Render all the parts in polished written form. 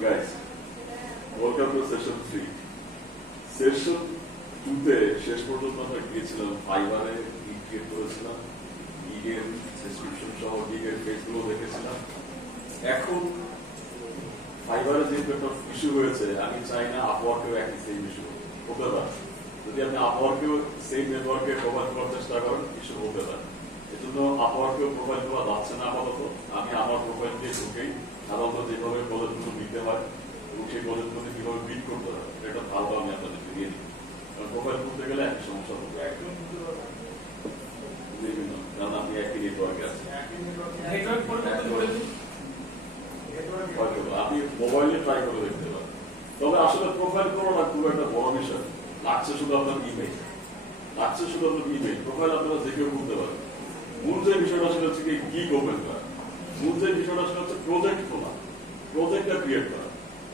guys. Welcome to session 3. Session 2 তে শেষ পর্যন্ত আমরা গিয়েছিলাম ফাইবারে গিগ ক্রিয়েট করেছিলাম, গিগের ডেসক্রিপশন সহ গিগের পেজগুলো দেখেছিলাম। এখন ফাইবারে যে একটা ইস্যু হয়েছে, আমি চাই না আপওয়ার্কেও একই সেম ইস্যু হতে পারে। যদি আপনি আপওয়ার্কেও সেম নেটওয়ার্কে প্রোভাইড করার চেষ্টা করেন, ইস্যু হতে পারে। এজন্য আপওয়ার্কেও প্রোভাইড করা যাচ্ছে না আপাতত। আমি আমার প্রোফাইল দিয়ে ঢুকেই সাধারণত যেভাবে প্রজেক্টগুলো দিতে হয় এবং সেই প্রজেক্টগুলো কিভাবে বিট করতে হয় এটা ভালো আমি আপনাদেরকে দিয়ে দিই। কারণ প্রোফাইল করতে গেলে একই সমস্যা হবে, বিভিন্ন, কারণ আপনি একই নেটওয়ার্কে আছেন। আপনি মোবাইলে ট্রাই করে দেখতে পারেন। তবে আসলে প্রোফাইল করাটা খুব একটা বড় বিষয় লাগছে, শুধু আপনার ইমেইল লাগছে, শুধু আপনার ইমেইল। প্রোফাইল আপনারা যে কেউ করতে পারেন। মূল যে বিষয়টা সেটা হচ্ছে গিগ ওপেন করা, মূল যে বিষয়টা সেটা হচ্ছে প্রজেক্ট খোলা, প্রজেক্টটা ক্রিয়েট করা।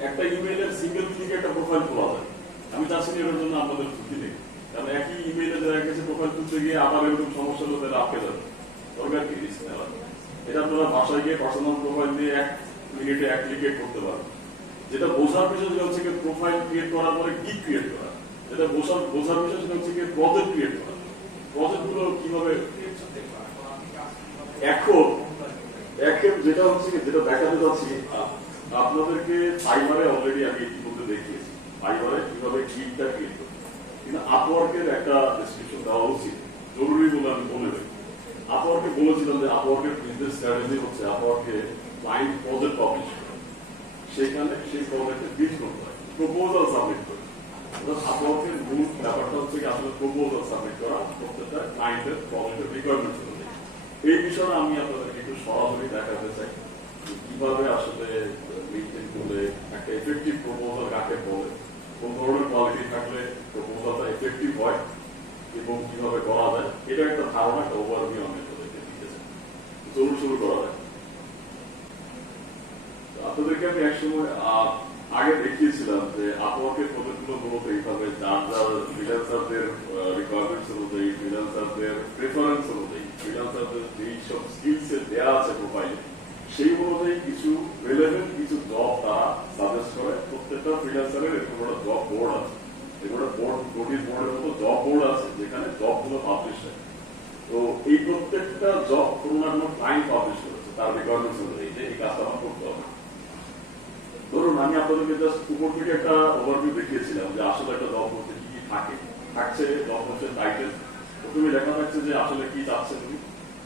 একটা ইমেইলের সিঙ্গেল ক্লিকে একটা প্রোফাইল খোলা যায়। আমি চাচ্ছি না এর জন্য আপনাদের ঝুঁকি নেই, কারণ একই ইমেইলে যারা গেছে প্রোফাইল খুলতে গিয়ে আবার এরকম সমস্যা হলে তারা আটকে যাবে। দরকার কি রিস্ক নেওয়ার? এটা আপনারা বাসায় গিয়ে পার্সোনাল প্রোফাইল দিয়ে 1 মিনিটে 1 ক্লিকে করতে পারেন। যেটা বোঝার বিষয় সেটা হচ্ছে প্রোফাইল ক্রিয়েট করার পরে গিগ ক্রিয়েট করা। যেটা বোঝার বিষয় সেটা হচ্ছে প্রজেক্ট ক্রিয়েট করা। প্রজেক্টগুলো কিভাবে এখন যেটা হচ্ছে যেটা দেখাতে যাচ্ছি আপনাদেরকে ফাইবারে অলরেডি আমি ইতিমধ্যে দেখিয়েছি ফাইবারে কিভাবে গিগটা ক্রিয়েট করতে, কিন্তু আপওয়ার্কের একটা ডেসক্রিপশন দেওয়া উচিত, জরুরি বলে আমি বলে দেব। আপওয়ার্কে বলেছিলাম যে আপওয়ার্কের বিজনেস স্ট্র্যাটেজি হচ্ছে আপওয়ার্কে ক্লায়েন্ট প্রজেক্ট পাবলিশ করে, সেখানে সেই প্রজেক্টে বিড করতে হয়, প্রপোজাল সাবমিট করে। আপওয়ার্কের মূল ব্যাপারটা হচ্ছে আসলে প্রপোজাল সাবমিট করা প্রত্যেকটা ক্লায়েন্টের প্রজেক্টের রিকোয়ারমেন্ট অনুযায়ী। এই বিষয়ে আমি আপনাদেরকে একটু সরাসরি দেখাতে চাই কিভাবে আসলে মেইনটেইন করলে একটা এফেক্টিভ প্রপোজাল কাকে বলে, কোন ধরনের কোয়ালিটি থাকলে প্রপোজালটা এফেক্টিভ হয় এবং কিভাবে করা যায়, এটা একটা ধারণা, একটা ওভারভিউ আমি আপনাদেরকে দিতে চাই। চলুন শুরু করা যায়। আপনাদেরকে আমি একসময় আগে দেখিয়েছিলাম যে আপওয়ার্কের প্রজেক্টগুলো মূলত এইভাবে যার যার ফ্রিল্যান্সারদের রিকোয়ারমেন্টস অনুযায়ী, ফ্রিল্যান্সারদের প্রেফারেন্স অনুযায়ী, ফ্রিল্যান্সারদের যেই সব স্কিলস দেওয়া আছে প্রোফাইলে সেই অনুযায়ী কিছু রিলেভেন্ট কিছু জব তারা সাজেস্ট করে। প্রত্যেকটা ফ্রিল্যান্সারের এরকম একটা জব বোর্ড আছে, এরকম একটা বোর্ড, নোটিশ বোর্ডের মতো জব বোর্ড আছে যেখানে জবগুলো পাবলিশ হয়। তো এই প্রত্যেকটা জব কোনো না কোনো ক্লায়েন্ট পাবলিশ করেছে তার রিকোয়ারমেন্টস অনুযায়ী যে এই কাজটা আমার করতে হবে। ধরুন আমি আপনাদেরকে জাস্ট উপর থেকে একটা ওভারভিউ দেখিয়েছিলাম যে আসলে একটা জব করতে কি কি থাকছে। জব হচ্ছে টাইটেল, প্রথমে লেখা থাকছে যে আসলে কি চাচ্ছে তুমি,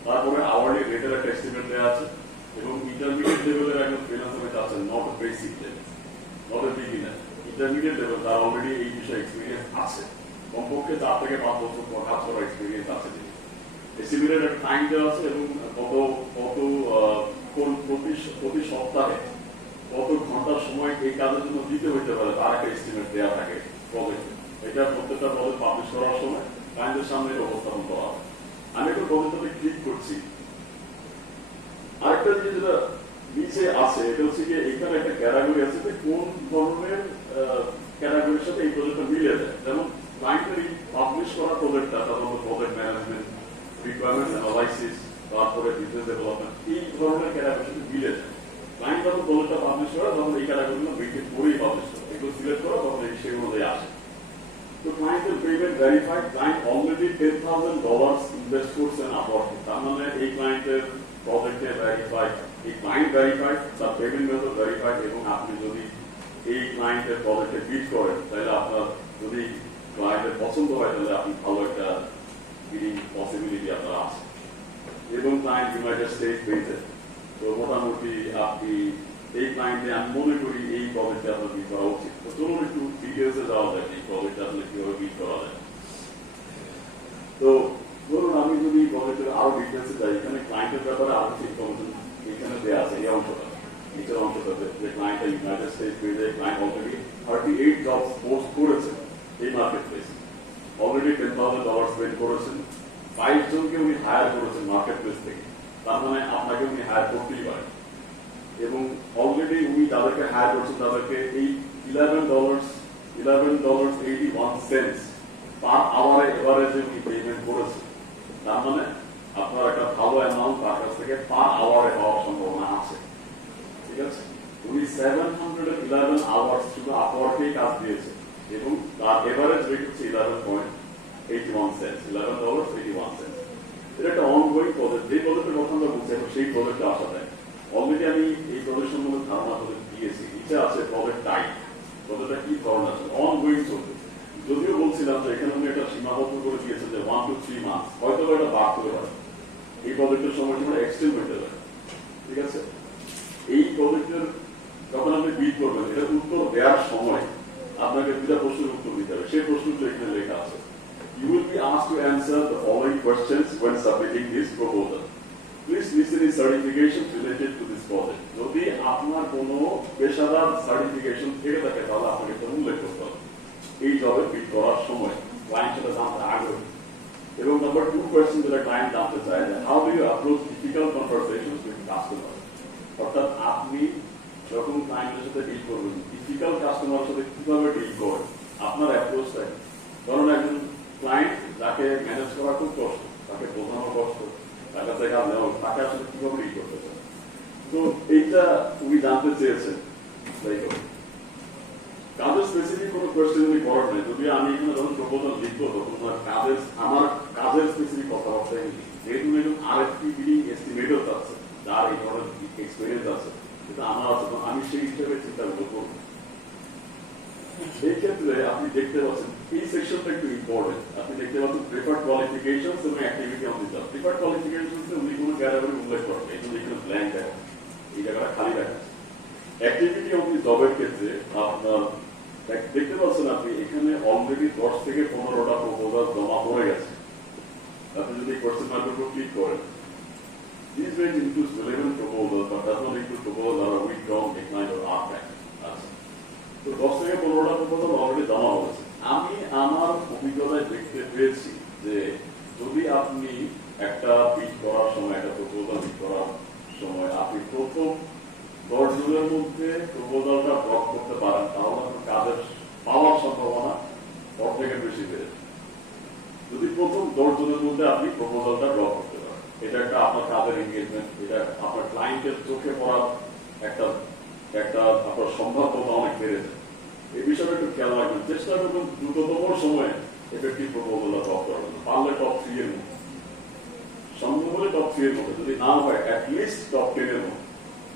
তারপরে আওয়ারলি রেটের একটা এস্টিমেট দেওয়া আছে এবং ইন্টারমিডিয়েট লেভেলের একজন ফ্রিল্যান্সার চাচ্ছেন, not basic level, not a beginner, intermediate level, তার অলরেডি এই বিষয়ে এক্সপিরিয়েন্স আছে, কমপক্ষে 4 থেকে 5 বছর কাজ করার এক্সপিরিয়েন্স আছে। এস্টিমেটের একটা টাইম দেওয়া আছে এবং প্রতি সপ্তাহে কত ঘন্টার সময় এই কাজের জন্য দিতে হইতে পারে তার একটা এস্টিমেট দেওয়া থাকে প্রজেক্টে। এটা প্রত্যেকটা প্রজেক্ট পাবলিশ করার সময় ক্লায়েন্টের সামনে উপস্থাপন করা হয়। আমি এখন প্রজেক্টটাতে ক্লিক করছি। আরেকটা জিনিস যেটা নিচে আছে এটা হচ্ছে যে এখানে একটা ক্যাটাগরি আছে যে কোন ধরনের ক্যাটাগরির সাথে এই প্রজেক্টটা মিলে যায়। যেমন ক্লায়েন্টের পাবলিশ করা প্রজেক্টটা সাধারণত প্রজেক্ট ম্যানেজমেন্ট, রিকোয়ারমেন্টস অ্যানালাইসিস, তারপরে বিজনেস ডেভেলপমেন্ট, এই ধরনের ক্যাটাগরির সাথে মিলে যায়। ক্লায়েন্ট যখন প্রজেক্টটা পাবলিশ করে তখন এই ক্যাটাগরিগুলো মেনটেন করেই পাবলিশ করে, এগুলো সিলেক্ট করা তখন সেই অনুযায়ী আসে। তো ক্লায়েন্টের payment verified, client already $10,000 invest করছেন আপওয়ার্কে, তার মানে এই ক্লায়েন্টের প্রজেক্টে ভেরিফাইড, এই ক্লায়েন্ট ভেরিফাইড, তার পেমেন্ট মেথড ভেরিফাইড, এবং আপনি যদি এই ক্লায়েন্টের প্রজেক্টে বিড করেন তাহলে আপনার যদি ক্লায়েন্টের পছন্দ হয় তাহলে আপনি ভালো একটা বিডিং পসিবিলিটি আপনার আছে। এবং ক্লায়েন্ট ইউনাইটেড স্টেটস বেসে, তো মোটামুটি আপনি এই ক্লায়েন্টে আমি মনে করি এই প্রজেক্টে আপনার বিড করা উচিত। তো চলুন একটু ডিটেলসে যাওয়া যায় এই প্রজেক্টে আসলে কিভাবে বিড করা যায়। তো ধরুন আমি যদি প্রজেক্টের আরো ডিটেলসে যাই, এখানে ক্লায়েন্টের ব্যাপারে আরো ইনফরমেশন এখানে দেওয়া আছে। এই অংশটা নিচের অংশটাতে যে ক্লায়েন্ট ইউনাইটেড স্টেটস বেসে, ক্লায়েন্ট অলরেডি 38 জবস পোস্ট করেছেন এই মার্কেট প্লেসে, অলরেডি $10,000 স্পেন্ড করেছেন, 5 জনকে উনি হায়ার করেছেন মার্কেট প্লেস থেকে, তার মানে আপনাকে উনি হায়ার করতেই পারেন। এবং অলরেডি উনি যাদেরকে হায়ার করছেন তাদেরকে এই $11.81 পার আওয়ারে এভারেজে উনি পেমেন্ট করেছেন। তার মানে আপনার একটা ভালো অ্যামাউন্ট তার কাছ থেকে পার আওয়ারে পাওয়ার সম্ভাবনা আছে। ঠিক আছে, উনি 711 আওয়ার্স শুধু আপওয়ার্কেই কাজ দিয়েছে এবং তার এভারেজ রেট হচ্ছে 11.81 সেন্টস, $11.81। এটা একটা অনগোয়িং প্রজেক্ট। যে প্রজেক্টের কথা আমরা বলছি এখন সেই প্রজেক্টে আসা যায়। অলরেডি আমি এই প্রজেক্ট সম্বন্ধে ধারণা প্রজেক্ট দিয়েছি। নিচে আছে প্রজেক্ট টাইপ, প্রজেক্টটা কি ধরনের আছে, অনগোয়িং চলতেছে। যদিও বলছিলাম যে এখানে উনি একটা সীমাবদ্ধ করে দিয়েছেন যে 1 to 3 মান্থস, হয়তো এটা বাড়তে পারে, এই প্রজেক্টের সময়টা এক্সটেন্ড হতে পারে। ঠিক আছে, এই প্রজেক্টের যখন আপনি বিড করবেন এটা উত্তর দেওয়ার সময় আপনাকে দুটা প্রশ্নের উত্তর দিতে হবে। সেই প্রশ্নটা এখানে লেখা আছে, you will be asked to answer the following questions when submitting this proposal. Please list any certifications related to this project. যদি আপনার কোনো পেশাদার সার্টিফিকেশন থেকে থাকে তাহলে আপনাকে এটা উল্লেখ করতে হবে এই জবে বিড করার সময়, ক্লায়েন্ট সেটা জানতে আগ্রহী। এবং নাম্বার 2 কোয়েশ্চেন যেটা ক্লায়েন্ট জানতে চায়, how do you approach difficult conversations with customer. অর্থাৎ আপনি যখন ক্লায়েন্টের সাথে ডিল করবেন, ডিফিকাল্ট কাস্টমারের সাথে কিভাবে ডিল করেন, আপনার অ্যাপ্রোচটা। কারণ একজন ক্লায়েন্ট যাকে ম্যানেজ করা খুব কষ্ট, তাকে বোঝানো কষ্ট, তার কাছে কাজ নেওয়া, তাকে আসলে কিভাবে ডিল করতে চান। তো এইটা উনি জানতে চেয়েছেন। তাই হোক, কাজের স্পেসিফিক কোনো কোয়েশ্চেন উনি করেন নাই। যদি আমি এখানে যখন প্রপোজাল লিখবো তখন আমার কাজের স্পেসিফিক কথাবার্তাই লিখি। যেহেতু একজন আরএফপি বিডিং এস্টিমেটর আছে, যার এই ধরনের এক্সপিরিয়েন্স আছে, এটা আমার আছে, আমি সেই হিসেবে চিন্তা করবো। এই ক্ষেত্রে আপনি দেখতে পাচ্ছেন এই সেকশনটা একটু ইম্পর্টেন্ট। আপনি দেখতে পাচ্ছেন প্রিফার্ড কোয়ালিফিকেশনস এবং activity on the job. Preferred qualifications উনি কোনো ক্যাটাগরি উল্লেখ করেন, এই জন্য এখানে ব্ল্যাঙ্ক আছে, এই জায়গাটা খালি রাখা। অ্যাক্টিভিটি অন দি জবের ক্ষেত্রে আপনার দেখতে পাচ্ছেন আপনি এখানে অলরেডি 10 থেকে 15টা প্রপোজাল জমা পড়ে গেছে। আপনি যদি কোয়েশ্চেন মার্কের উপর ক্লিক করেন, these range includes relevant proposals but does not include proposals that are withdrawn, declined or archived. আচ্ছা, তো 10 থেকে 15টা প্রপোজাল অলরেডি জমা হয়েছে। আমি আমার অভিজ্ঞতায় দেখতে পেয়েছি যে যদি আপনি একটা বিড করার সময়, একটা প্রপোজাল বিড করার সময় আপনি প্রথম 10 জনের মধ্যে প্রপোজালটা ড্রপ করতে পারেন, তাহলে আপনার কাজের পাওয়ার সম্ভাবনা অর্ধেকের বেশি বেড়ে। যদি প্রথম 10 জনের মধ্যে আপনি প্রপোজালটা ড্রপ করতে পারেন, এটা একটা আপনার কাজের এনগেজমেন্ট, এটা আপনার ক্লায়েন্টের চোখে পড়ার একটা আপনার সম্ভাব্যতা অনেক বেড়ে যায়। এই বিষয়টা একটু খেয়াল রাখবেন। চেষ্টা করবেন দ্রুততম সময়ে এফেক্টিভ প্রপোজালটা ড্রপ করার, পারলে টপ 3 এর মধ্যে, সম্ভব হলে টপ 3 এর মধ্যে, যদি না হয় অ্যাটলিস্ট টপ 10 এর মধ্যে।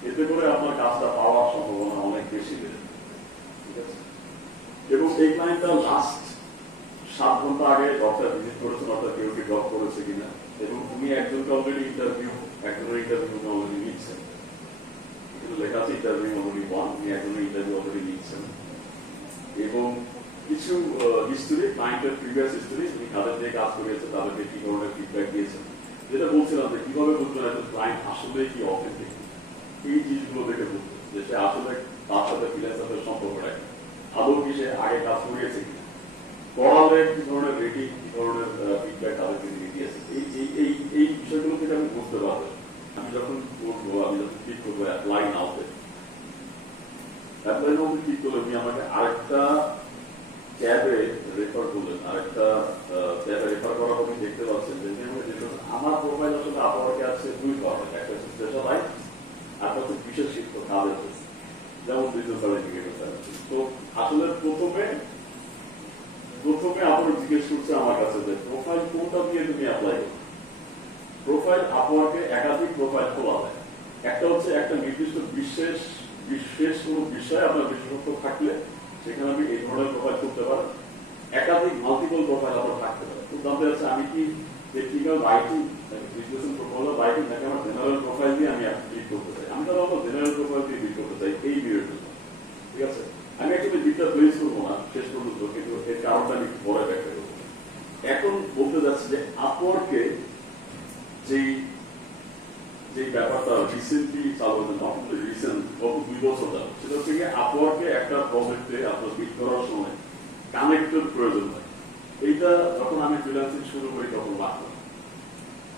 এতে করে আপনার কাজটা পাওয়ার সম্ভাবনা অনেক বেশি বেড়ে। ঠিক আছে, এবং এই ক্লায়েন্টটা লাস্ট 7 ঘন্টা আগে ডক্টর ভিজিট করেছেন, অর্থাৎ কেউ কি ড্রপ করেছে কিনা, এবং উনি একজনকে অলরেডি একজনের ইন্টারভিউ অলরেডি নিচ্ছেন। কিন্তু লেখা আছে ইন্টারভিউ অলরেডি 1, উনি একজনের ইন্টারভিউ অলরেডি নিচ্ছেন। এবং কিছু হিস্টোরি, ক্লায়েন্টের প্রিভিয়াস হিস্টোরি, উনি কাদের দিয়ে কাজ করিয়েছে, তাদেরকে কি ধরনের ফিডব্যাক দিয়েছেন, যেটা বলছিলাম যে কিভাবে বুঝবেন একজন ক্লায়েন্ট আসলে কি অথেন্টিক, এই জিনিসগুলো দেখে বুঝবেন যে সে আসলে তার সাথে ফ্রিল্যান্সারের সম্পর্ক রাখে, আদৌ কি সে আগে কাজ করিয়েছে কিনা, পড়ালে কি ধরনের রেটিং, কি ধরনের ফিডব্যাক তাদেরকে দিয়ে দিয়েছে। এই বিষয়গুলো থেকে আমি বুঝতে পারবো। আমি যখন করবো, আমি যখন ক্লিক করবো অ্যাপ্লাই নাওতে, অ্যাপ্লাই নাওতে ক্লিক করলে উনি আমাকে আরেকটা ট্যাবে রেফার করলেন, আরেকটা ট্যাবে রেফার করার আপনি দেখতে পাচ্ছেন যে আমার প্রোফাইল আসলে আপনাকে আছে 2 ধরনের, একটা হচ্ছে স্পেশালাইজ, আর হচ্ছে বিশেষ শিক্ষক কাজের, যেমন বিজনেস সার্টিফিকেট। তো আসলে প্রথমে আপনার জিজ্ঞেস করছে আমার কাছে যে প্রোফাইল কোনটা দিয়ে তুমি অ্যাপ্লাই করো। প্রোফাইল আপনাকে একাধিক প্রোফাইল খোলা যায়। একটা হচ্ছে একটা নির্দিষ্ট বিশেষ কোনো বিষয়ে আপনার বিশেষত্ব থাকলে সেখানে আপনি এই ধরনের প্রোফাইল করতে পারেন। একাধিক মাল্টিপল প্রোফাইল আপনার থাকতে পারে। তো জানতে চাচ্ছে আমি কি technical writing, business proposal writing, নাকি আমার জেনারেল প্রোফাইল দিয়ে আমি ক্লিক করতে চাই। আমি তাহলে আমার জেনারেল প্রোফাইল দিয়ে ক্লিক করতে চাই এই ভিডিওর জন্য। ঠিক আছে, আমি অ্যাকচুয়ালি বিটটা প্লেস করবো না শেষ পর্যন্ত, কিন্তু এর কারণটা আমি পরে ব্যাখ্যা করবো। এখন বলতে যাচ্ছি যে আপওয়ার্কে যে ব্যাপারটা রিসেন্টলি চালু হয়েছে, রিসেন্ট গত 2 বছর যাবে, সেটা হচ্ছে আপওয়ার্কে একটা প্রজেক্টে আপনার বিট করার সময় কানেক্টেড প্রয়োজন হয়। এইটা যখন আমি ফ্রিল্যান্সিং শুরু করি তখন লাগতো,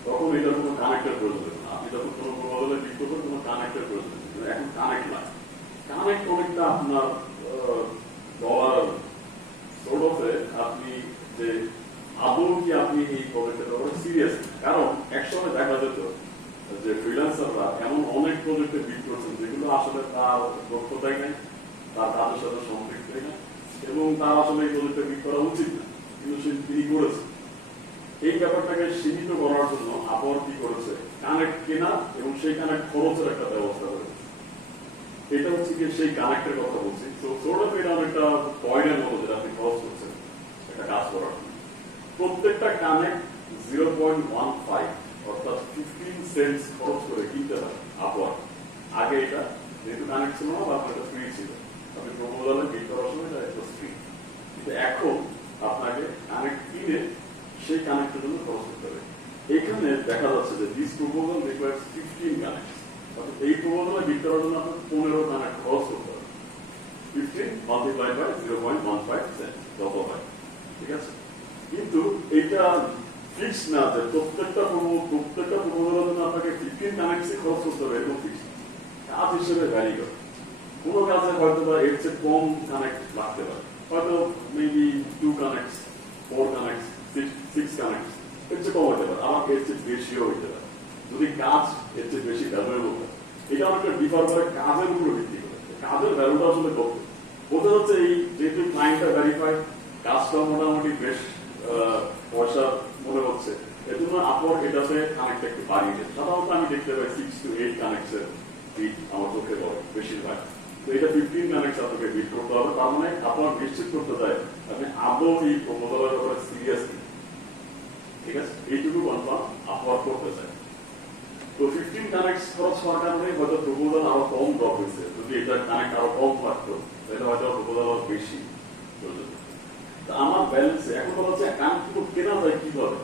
তখন এটার কোনো কানেক্টেড প্রয়োজন হতো না। আপনি যখন কোনো প্রবলেমে বিট করবেন কোনো কানেক্টেড প্রয়োজন হতো, এখন কানেক্ট না। কানেক্ট অনেকটা আপনার ডলার সোর্টে আপনি যে আদৌ কি আপনি এই প্রজেক্টের ব্যাপারে সিরিয়াস, কারণ একসময় দেখা যেত যে ফ্রিল্যান্সাররা এমন অনেক প্রজেক্টে বিড করছেন যেগুলো আসলে তার দক্ষতাই নেই, তার কাজের সাথে সম্পৃক্তই না, এবং তার আসলে এই প্রজেক্টে বিড করা উচিত না, কিন্তু তিনি করেছেন। এই ব্যাপারটাকে সীমিত করার জন্য আপওয়ার্ক কি করেছে, কানেক্ট কেনা এবং সেই কানেক্ট খরচের একটা ব্যবস্থা করেছে। এটা হচ্ছে কি সেই কানেক্টের কথা বলছি। তো সোর্ট এটা অনেকটা কয়েনের মতো যেটা আপনি খরচ করছেন একটা কাজ করার জন্য। প্রত্যেকটা কানেক্ট 0.15 অর্থাৎ 15 সেন্টস খরচ করে কিনতে হয় আপওয়ার্ক। আগে এটা যেহেতু কানেক্ট ছিল না, বা এটা ফ্রি ছিল, আপনি প্রপোজালে বিল করার সময় এটা ফ্রি, কিন্তু এখন আপনাকে কানেক্ট কিনে সেই কানেক্টের জন্য খরচ করতে হবে। এখানে দেখা যাচ্ছে যে দিস প্রপোজাল রিকোয়ার্স 15 কানেক্ট, অর্থাৎ এই প্রপোজালে বিল করার জন্য আপনার 15 কানেক্ট খরচ করতে হবে। 15 মাল্টিপ্লাই বাই 0.15 সেন্ট যত হয়, ঠিক আছে? কিন্তু এটা ফিক্স না যে প্রত্যেকটা প্রপোজালের জন্য আপনাকে 15 কানেক্টসই খরচ করতে হবে, এরকম ফিক্স কাজ হিসেবে ভ্যারি করে। কোনো কাজে হয়তো বা এর চেয়ে কম কানেক্ট লাগতে পারে, হয়তো মেবি 2 কানেক্টস, 4 কানেক্টস, 6 কানেক্টস, এর চেয়ে কম হতে পারে, আবার এর চেয়ে বেশিও হইতে পারে যদি কাজ এর চেয়ে বেশি ভ্যালুয়েবল হয়। এটা অনেকটা ডিফার করে কাজের উপর ভিত্তি করে, কাজের ভ্যালুটা আসলে কত বোঝা যাচ্ছে। এই যেহেতু ক্লায়েন্টটা ভেরিফাই, কাজটা মোটামুটি বেশ পয়সা মনে হচ্ছে, এর জন্য আপওয়ার্ক এটাতে কানেক্ট একটু বাড়িয়ে দেয়। সাধারণত আমি দেখতে পাই 6 to 8 কানেক্টসের বিট আমার চোখে পড়ে বেশিরভাগ। তো এটা 15 কানেক্ট আপনাকে বিট করতে হবে, তার মানে আপনার নিশ্চিত করতে চায় আপনি আদৌ এই প্রপোজালের ব্যাপারে সিরিয়াসলি, ঠিক আছে? এইটুকু কনফার্ম আপওয়ার্ক করতে চায়। তো 15 কানেক্ট খরচ হওয়ার কারণে হয়তো প্রপোজাল আরো কম ড্রপ হয়েছে। যদি এটা কানেক্ট আরো কম থাকতো তাহলে হয়তো প্রপোজাল আরো বেশি চলে যেত। আমার ব্যালেন্সে এখন বলা হচ্ছে কানেক্ট কেনা যায় কিভাবে,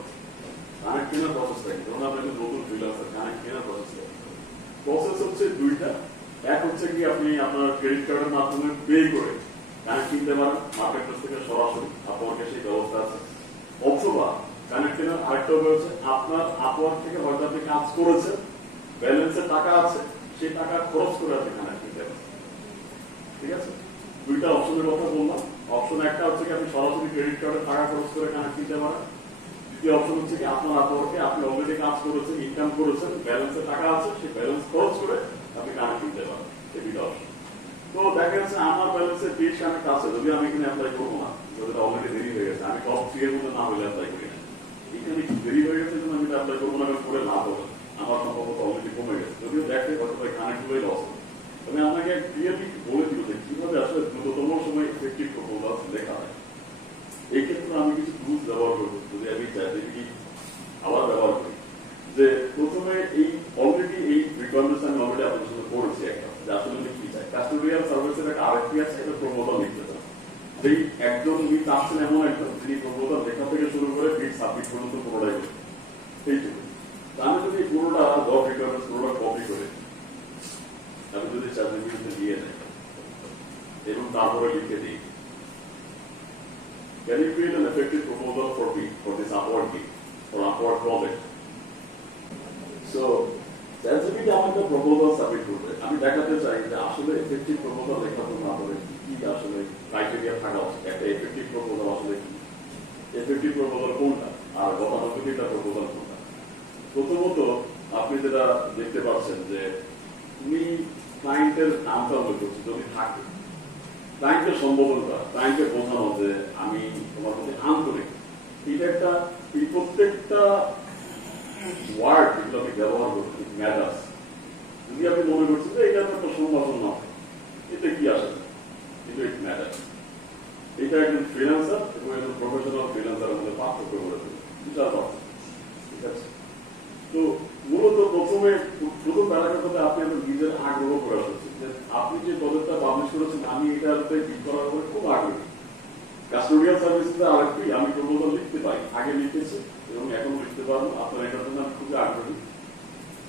কানেক্ট কেনার প্রসেসটা কি? ধরুন আপনি নতুন ফ্রিল্যান্সার, কানেক্ট কেনার প্রসেস হচ্ছে দুইটা। এক হচ্ছে কি আপনি আপনার ক্রেডিট কার্ডের মাধ্যমে পে করে কানেক্ট কিনতে পারেন মার্কেট প্লেস থেকে সরাসরি, আপনার কাছে সেই ব্যবস্থা আছে। অথবা কানেক্ট কেনার আরেকটা উপায় হচ্ছে আপনার আপওয়ার্ক থেকে হয়তো আপনি কাজ করেছেন, ব্যালেন্সে টাকা আছে, সেই টাকা খরচ করে আপনি কানেক্ট কিনতে পারেন, ঠিক আছে? দুইটা অপশনের কথা বললাম। অপশন একটা হচ্ছে কি আপনি সরাসরি ক্রেডিট কার্ডের টাকা খরচ করে কানেক্ট কিনতে পারেন। দ্বিতীয় অপশন হচ্ছে কি আপনার আপওয়ার্কে আপনি অলরেডি কাজ করেছেন, ইনকাম করেছেন, ব্যালেন্সে টাকা আছে, সেই ব্যালেন্স খরচ করে আপনি কানেক্ট কিনতে পারেন। এই দুইটা অপশন। তো দেখা যাচ্ছে আমার ব্যালেন্সে 20 কানেক্ট আছে, যদি আমি এখানে অ্যাপ্লাই করবো না, যদি অলরেডি দেরি হয়ে গেছে, আমি টপ 3 এর মধ্যে না হলে অ্যাপ্লাই করি না। এখানে একটু দেরি হয়ে গেছে জন্য আমি অ্যাপ্লাই করবো না, করে লাভ হবে, আমার সম্ভবত অলরেডি কমে গেছে, যদিও দেখে হয়তো কানেক্ট হয়ে লস হবে। আমি আপনাকে ক্লিয়ারলি বলে দিব যে কিভাবে আসলে দ্রুততম সময় ইফেক্টিভ প্রপোজাল লেখা হয়। এই ক্ষেত্রে আমি কিছু টুলস ব্যবহার করবো, যদি আমি চ্যাটজিপিটি আবার ব্যবহার করি। যে প্রথমে এই অলরেডি এই রিকোয়ারমেন্টস আমি অলরেডি আপনার সাথে করেছি একটা, যে আসলে আমি কি চাই। কাস্টোডিয়াল সার্ভিসের একটা আরেকটি আছে, এটা প্রপোজাল লিখতে চান। যেই একজন উনি চাচ্ছেন এমন একজন যিনি প্রপোজাল লেখা থেকে শুরু করে বিড সাবমিট পর্যন্ত পুরোটাই করবেন, এইটুকু। আমি যদি পুরোটা জব রিকোয়ারমেন্টস পুরোটা কপি করে আমি যদি চ্যাটজিপিটিতে দিয়ে দেয় এবং তারপরে লিখে দিই, can you create an effective proposal for this Upwork gig or Upwork project? So ChatGPT আমাকে প্রপোজাল সাবমিট করবে। আমি দেখাতে চাই যে আসলে এফেক্টিভ প্রপোজাল লেখার জন্য আমাদের কি আসলে ক্রাইটেরিয়া থাকা উচিত। একটা এফেক্টিভ প্রপোজাল আসলে কি, এফেক্টিভ প্রপোজাল কোনটা, আর গতানুগতিকটা প্রপোজাল কোনটা। প্রথমত আপনি যেটা দেখতে পাচ্ছেন যে তুমি ক্লায়েন্টের নামটা উল্লেখ করছি, যদি থাকে ক্লায়েন্টের সম্বোধন করা, ক্লায়েন্টকে বোঝানো যে আমি তোমার প্রতি আন্তরিক। এটা একটা, এই প্রত্যেকটা ওয়ার্ড যেগুলো আপনি ব্যবহার করছেন ইট ম্যাটার্স। যদি আপনি মনে করছেন যে এটা একটা সম্ভাষণ না, এতে কি আসে, কিন্তু ইট ম্যাটার্স। এটা একজন ফ্রিল্যান্সার এবং একজন প্রফেশনাল ফ্রিল্যান্সারের মধ্যে পার্থক্য করে দেবে, বিচার পাচ্ছেন, ঠিক আছে? তো মূলত প্রথম প্যারাগ্রাফে আপনি আপনার নিজের আগ্রহ প্রকাশ করছেন যে আপনি যে প্রজেক্টটা পাবলিশ করেছেন আমি এটাতে বিট করার পরে খুব আগ্রহী। কাস্টোডিয়াল সার্ভিসে আরেকটি আমি প্রপোজাল লিখতে পাই, আগে লিখেছি এবং এখন লিখতে পারবো, আপনার এটার জন্য আমি খুবই আগ্রহী।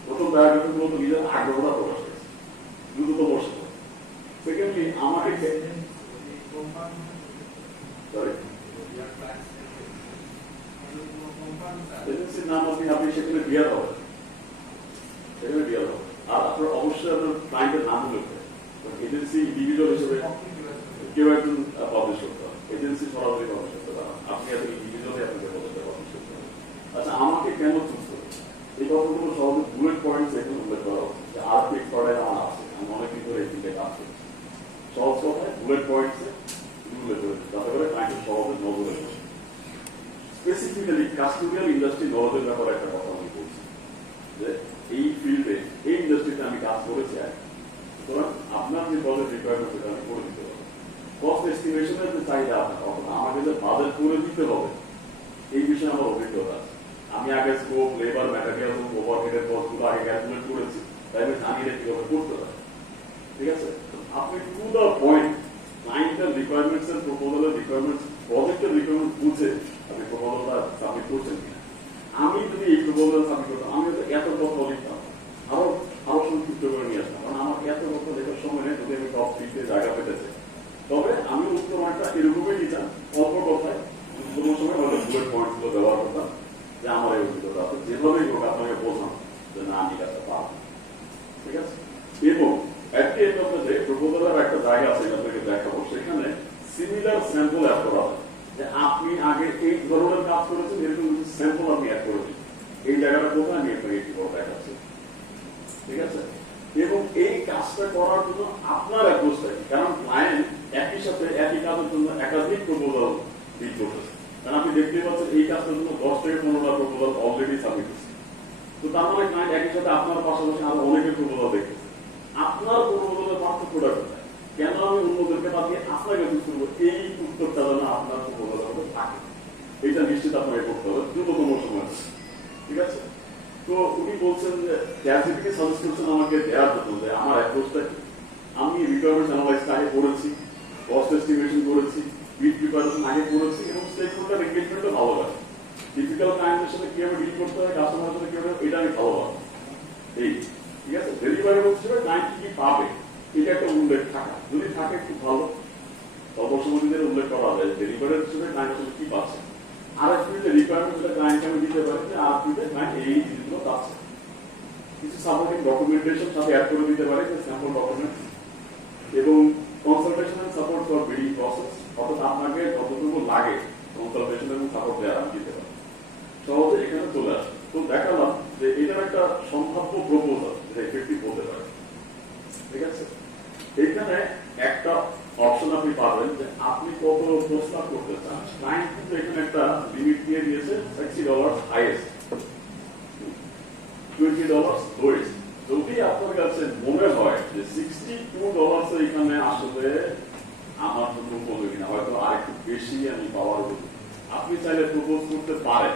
প্রথম প্যারাগ্রাফে মূলত নিজের আগ্রহটা প্রকাশ করেছে দ্রুততম সময়। সেকেন্ডলি আমাকে এজেন্সির নাম আপনি সেখানে দেওয়া হবে, সেখানে দেওয়া হবে। আর আপনার অবশ্যই আপনার ক্লায়েন্টের নাম লিখতে হবে। এজেন্সি ইন্ডিভিজুয়াল হিসেবে কেউ একজন পাবলিশ করতে হবে, এজেন্সি সরাসরি পাবলিশ করতে পারেন, আপনি এত ইন্ডিভিজুয়ালি আপনাকে প্রজেক্টটা পাবলিশ করতে হবে। আচ্ছা আমাকে কেন চুজ করবে, এই কথাগুলো সহজে বুলেট পয়েন্টস এখানে উল্লেখ করা হচ্ছে যে আর কি এক্সপার্টাইজ আমার আছে, আমি অনেকদিন ধরে এই দিকে কাজ করছি। সহজ কথায় বুলেট পয়েন্টসে উল্লেখ করেছে যাতে করে ক্লায়েন্টের সহজে নজরে বসে। স্পেসিফিক্যালি কাস্টোডিয়াল ইন্ডাস্ট্রি নলেজের ব্যাপারে একটা কথা আমি বলছি যে এই ফিল্ডে এই ইন্ডাস্ট্রিতে আমি কাজ করেছি আর সুতরাং আপনার যে প্রজেক্ট রিকোয়ারমেন্ট সেটা আমি করে দিতে পারবো। কস্ট এস্টিমেশনের যে চাহিদা আপনার কখন আমাকে যে বাজেট করে দিতে হবে এই বিষয়ে আমার অভিজ্ঞতা আছে। আমি আগে স্কোপ, লেবার, ম্যাটেরিয়াল এবং ওভারহেডের কস্টগুলো আগে ক্যালকুলেট করেছি, তাই আমি জানি না কিভাবে করতে পারি। ঠিক আছে, আপনি টু দ্য পয়েন্ট ক্লায়েন্টের রিকোয়ারমেন্টস এর প্রপোজালের রিকোয়ারমেন্টস প্রজেক্টের রিকোয়ারমেন্ট বুঝে আপনি প্রপোজালটা সাবমিট করছেন কিনা। আমি যদি এই প্রপোজাল সাবমিট করতাম আমি হয়তো এত কথা লিখতাম, আরো আরো সংক্ষিপ্ত করে নিয়ে আসতাম, কারণ আমার এত কথা লেখার সময় নেই যদি আমি টপ 3-তে জায়গা পেতে চাই। তবে আমি উত্তরটা এরকমই নিতাম, অল্প কথায় কোনো সময় হয়তো বুলেট পয়েন্ট গুলো ব্যবহার করতাম যে আমার এই অভিজ্ঞতা আছে, যেভাবেই হোক আপনাকে বোঝান যে না আমি কাজটা পাবো। ঠিক আছে, এবং প্রপোজালের একটা জায়গা আছে আপনাকে দেখাবো, সেখানে সিমিলার স্যাম্পল অ্যাড করা হয় যে আপনি আগে এই ধরনের কাজ করেছেন, এরকম কিছু স্যাম্পল আপনি অ্যাড করেছেন, এই জায়গাটা কোথায় আমি আপনাকে একটু দেখাচ্ছি। ঠিক আছে, এবং এই কাজটা করার জন্য আপনার অ্যাপ্রোচটা কি, কারণ ক্লায়েন্ট একই সাথে একই কাজের জন্য একাধিক প্রপোজাল ডিল করতেছে। কারণ আপনি দেখতে পাচ্ছেন এই কাজটার জন্য 10 থেকে 15টা প্রপোজাল অলরেডি সাবমিট হচ্ছে। তো তার মানে ক্লায়েন্ট একই সাথে আপনার পাশাপাশি আরো অনেকের প্রপোজাল দেখতেছে। আপনার প্রপোজালের পার্থক্যটা কোথায়, কেন আমি অন্যদেরকে বাদ দিয়ে আপনাকে চুজ করবো, এই উত্তরটা যেন আপনার প্রপোজালের মধ্যে থাকে, এটা নিশ্চিত আপনাকে করতে হবে দ্রুততম সময়। ঠিক আছে, তো উনি বলছেন যে চ্যাটজিপিটি সাজেস্ট করছেন আমাকে দেওয়ার জন্য যে আমার অ্যাপ্রোচটা কি। আমি রিকোয়ারমেন্ট অ্যানালাইসিস আগে করেছি, কস্ট এস্টিমেশন করেছি, বিড প্রিপারেশন আগে করেছি এবং স্টেক হোল্ডার এনগেজমেন্টও ভালো লাগে। টিপিক্যাল ক্লায়েন্টের সাথে কিভাবে ডিল করতে হয়, কাস্টমারের সাথে কিভাবে, এটা আমি ভালো লাগে। এই ঠিক আছে, ডেলিভারেবল হিসেবে ক্লায়েন্ট কি পাবে এটা একটা উল্লেখ থাকা, যদি থাকে খুব ভালো। তপস্যমতীদের উল্লেখ করা যায় ডেলিভারেবল হিসেবে ক্লায়েন্ট আসলে কি পাচ্ছে, আর একটুতে রিকোয়ারমেন্ট ক্লায়েন্টকে আমি দিতে পারি যে আর একটুতে ক্লায়েন্ট এই জিনিসগুলো পাচ্ছে। কিছু সাপোর্টিং ডকুমেন্টেশন সাথে অ্যাড করে দিতে পারি যে স্যাম্পল ডকুমেন্ট, এবং consultation and support for bidding process, অর্থাৎ আপনাকে যতটুকু লাগে কনসালটেশন এবং সাপোর্ট দেওয়া আমি দিতে পারি। সহজে এখানে চলে আসে। তো দেখালাম যে এটার একটা সম্ভাব্য প্রপোজাল যেটা এফেক্টিভ হতে পারে। ঠিক আছে, এখানে একটা অপশন আপনি পাবেন যে আপনি কত প্রস্তাব করতে চান। ক্লায়েন্ট কিন্তু এখানে একটা লিমিট দিয়ে দিয়েছে $60 হাইয়েস্ট, $20 লোয়েস্ট। যদি আপনার কাছে মনে হয় যে $62 এখানে আসলে আমার জন্য উপযোগী না, হয়তো আরেকটু বেশি আমি পাওয়ার উপযোগী, আপনি চাইলে প্রপোজ করতে পারেন।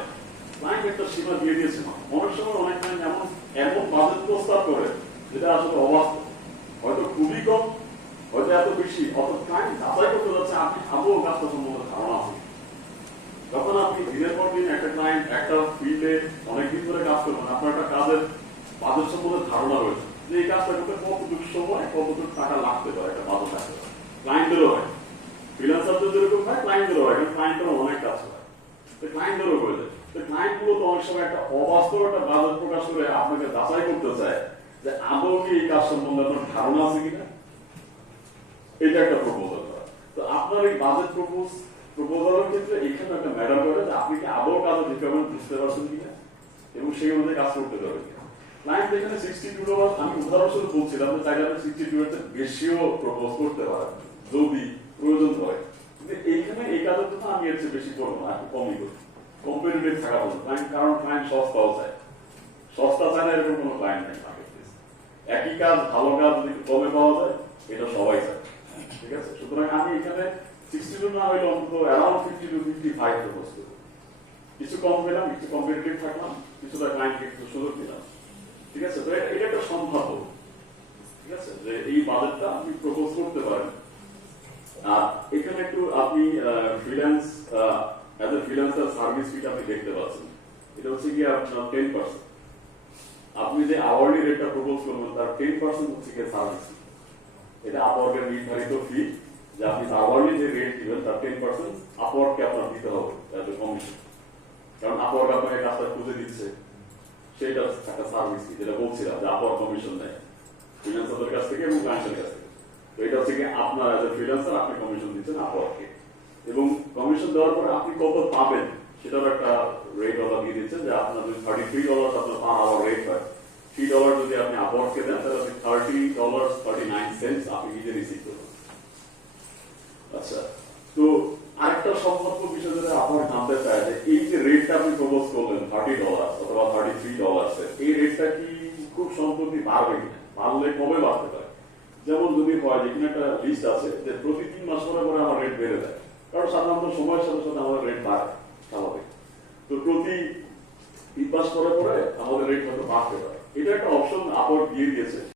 ক্লায়েন্ট একটা সীমা দিয়ে দিয়েছে। অনেক সময় অনেক ক্লায়েন্ট এমন বাজেট প্রস্তাব করে যেটা আসলে অবাস্তব, হয়তো খুবই কম, হয়তো এত বেশি, অর্থাৎ ক্লায়েন্ট যাচাই করতে যাচ্ছে আপনি আদৌ কাজটা সম্বন্ধে ধারণা আছে। যখন আপনি দিনের পর দিন একটা ক্লায়েন্ট একটা ফিল্ডে অনেকদিন ধরে কাজ করবেন, আপনার একটা কাজের বাজেট সম্বন্ধে ধারণা রয়েছে যে এই কাজটা করতে কতটুকু সময় কতটুকু টাকা লাগতে পারে, একটা বাজেট থাকতে পারে। ক্লায়েন্টেরও হয়, ফ্রিল্যান্সারদের যেরকম হয় ক্লায়েন্টেরও হয়, কারণ ক্লায়েন্টেরও অনেক কাজ করে, ক্লায়েন্টেরও হয়ে যায়। ক্লায়েন্ট গুলো তো অনেক সময় একটা অবাস্তব একটা বাজেট প্রকাশ করে আপনাকে যাচাই করতে চায় যে আদৌ কি এই কাজ সম্বন্ধে আপনার ধারণা আছে কিনা। এটা একটা প্রপোজাল করা। তো আপনার এই বাজেট প্রপোজালের ক্ষেত্রে এখানে একটা ম্যাটার করে যে আপনি কি আদৌ কাজের রিকোয়ারমেন্ট বুঝতে পারছেন কিনা এবং সেই অনুযায়ী কাজ করতে পারবেন কিনা। ক্লায়েন্ট এখানে $62, আমি উদাহরণস্বরূপ বলছিলাম যে চাইলে আপনি 62 এর বেশিও প্রপোজ করতে পারেন যদি প্রয়োজন হয়, কিন্তু এইখানে এই কাজের জন্য আমি এর চেয়ে বেশি করবো না, একটু কমই করবো। কম্পিটিটিভ থাকা ভালো, কারণ ক্লায়েন্ট সস্তাও চায়, সস্তা চায় না এরকম কোনো ক্লায়েন্ট নেই মার্কেটপ্লেসে। একই কাজ ভালো কাজ যদি কমে পাওয়া যায় এটা সবাই চায়। ঠিক আছে, সুতরাং আমি এখানে 62 না হইলে অন্তত অ্যারাউন্ড 50 to 55 প্রপোজ করবো। কিছু কম পেলাম, কিছু কম্পিটিটিভ থাকলাম, কিছুটা ক্লায়েন্টকে কিছু সুযোগ দিলাম। ঠিক আছে, তো এটা একটা সম্ভাব্য। ঠিক আছে, যে এই বাজেটটা আপনি প্রপোজ করতে পারেন। আর এখানে একটু আপনি freelance as a freelancer service ফিটা আপনি দেখতে পাচ্ছেন, এটা হচ্ছে কি আপনার 10%। আপনি যে আওয়ারলি রেটটা প্রপোজ করবেন তার 10% হচ্ছে কি সার্ভিস। এটা আপওয়ার্কের নির্ধারিত ফি, যে আপনি আওয়ারলি যে রেট দিবেন তার 10% আপওয়ার্ককে আপনার দিতে হবে অ্যাজ এ কমিশন। কারণ আপওয়ার্ক আপনাকে কাজটা খুঁজে দিচ্ছে, সেটা একটা সার্ভিস ফি, যেটা বলছিলাম যে আপওয়ার্ক কমিশন দেয় ফ্রিল্যান্সারদের কাছ থেকে এবং ক্লায়েন্টের কাছ থেকে। তো এটা হচ্ছে কি আপনার অ্যাজ এ ফ্রিল্যান্সার আপনি কমিশন দিচ্ছেন আপওয়ার্ককে, এবং কমিশন দেওয়ার পরে আপনি কত পাবেন সেটার একটা রেট ওরা দিয়ে দিচ্ছে যে আপনার যদি $33 আপনার পার আওয়ার রেট হয়, $3 যদি আপনি আপওয়ার্ডকে দেন তাহলে আপনি $30.39 আপনি নিজে রিসিভ করবেন। আচ্ছা, তো আরেকটা সম্ভাব্য বিষয় যেটা আপনার জানতে চায় যে এই যে রেটটা আপনি প্রপোজ করলেন $30 অথবা $33, এই রেটটা কি খুব সম্প্রতি বাড়বে কিনা, বাড়লে কবে বাড়তে পারে? যেমন যদি হয় যে কিনা একটা লিস্ট আছে যে প্রতি 3 মাস পরে পরে আমার রেট বেড়ে যায়, কারণ সাধারণত সময়ের সাথে সাথে আমাদের রেট বাড়ে স্বাভাবিক, তো প্রতি 3 মাস পরে পরে আমাদের রেট হয়তো বাড়তে পারে। এটা একটা অপশন আপওয়ার্ড দিয়ে দিয়েছে।